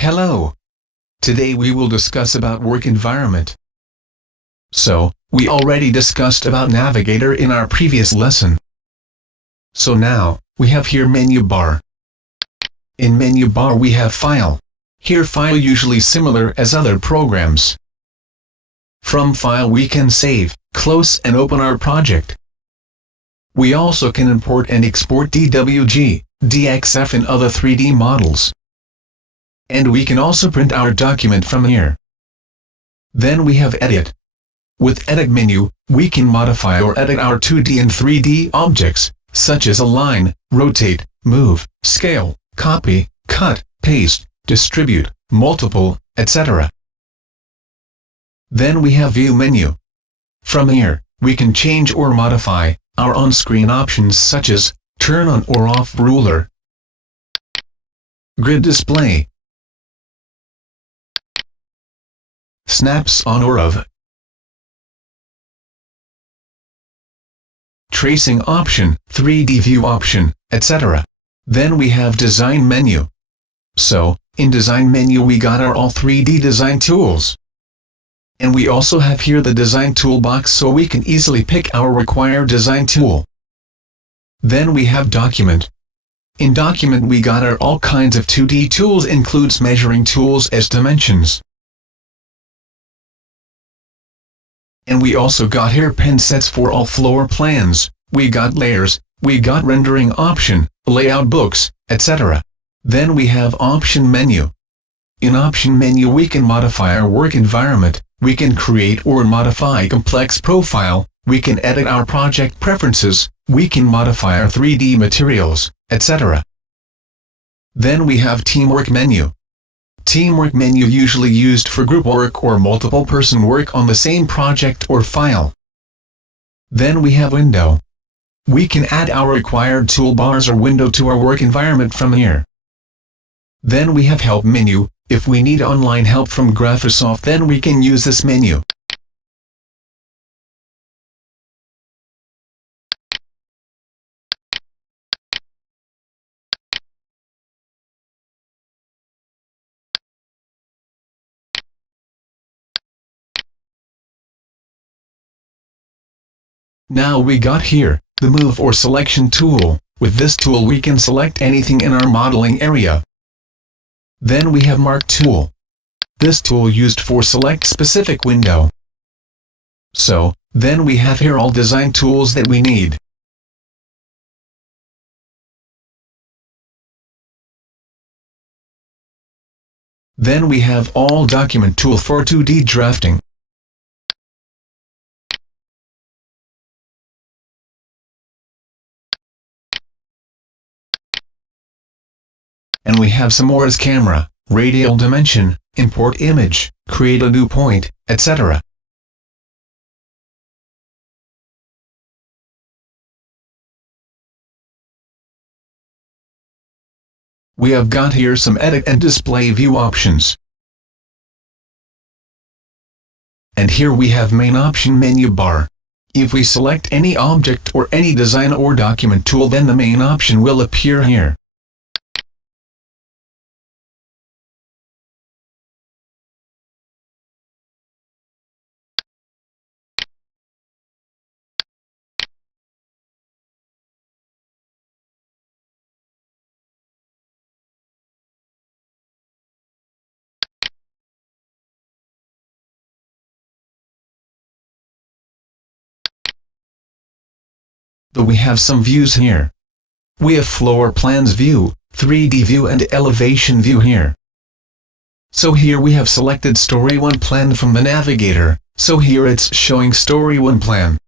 Hello. Today we will discuss about work environment. So, we already discussed about navigator in our previous lesson. So now, we have here menu bar. In menu bar we have file. Here file usually similar as other programs. From file we can save, close and open our project. We also can import and export DWG, DXF and other 3D models. And we can also print our document from here. Then we have edit. With edit menu, we can modify or edit our 2D and 3D objects, such as align, rotate, move, scale, copy, cut, paste, distribute, multiple, etc. Then we have view menu. From here, we can change or modify our on-screen options such as turn on or off ruler, grid display, snaps on or of, tracing option, 3D view option, etc. Then we have design menu. So, in design menu we got our all 3D design tools. And we also have here the design toolbox so we can easily pick our required design tool. Then we have document. In document we got our all kinds of 2D tools, includes measuring tools as dimensions. And we also got here pen sets for all floor plans, we got layers, we got rendering option, layout books, etc. Then we have option menu. In option menu we can modify our work environment, we can create or modify complex profile, we can edit our project preferences, we can modify our 3D materials, etc. Then we have teamwork menu. Teamwork menu usually used for group work or multiple person work on the same project or file. Then we have window. We can add our required toolbars or window to our work environment from here. Then we have help menu. If we need online help from Graphisoft, then we can use this menu. Now we got here the move or selection tool. With this tool we can select anything in our modeling area. Then we have mark tool. This tool used for select specific window. So, then we have here all design tools that we need. Then we have all document tool for 2D drafting. And we have some more as camera, radial dimension, import image, create a new point, etc. We have got here some edit and display view options. And here we have main option menu bar. If we select any object or any design or document tool, then the main option will appear here. Though we have some views here. We have floor plans view, 3D view and elevation view here. So here we have selected story 1 plan from the navigator, so here it's showing story 1 plan.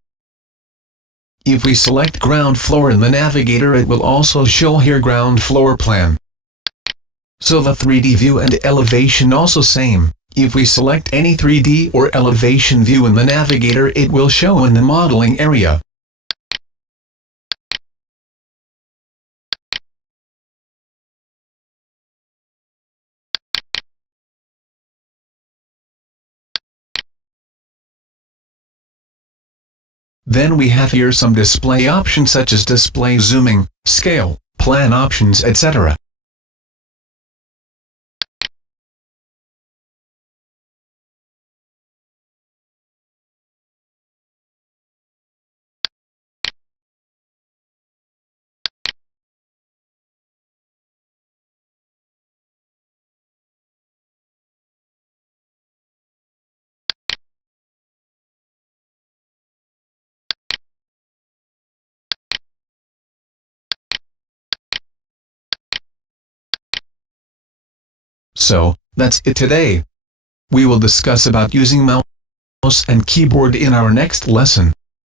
If we select ground floor in the navigator, it will also show here ground floor plan. So the 3D view and elevation also same. If we select any 3D or elevation view in the navigator, it will show in the modeling area. Then we have here some display options such as display zooming, scale, plan options, etc. So, that's it today. We will discuss about using mouse and keyboard in our next lesson.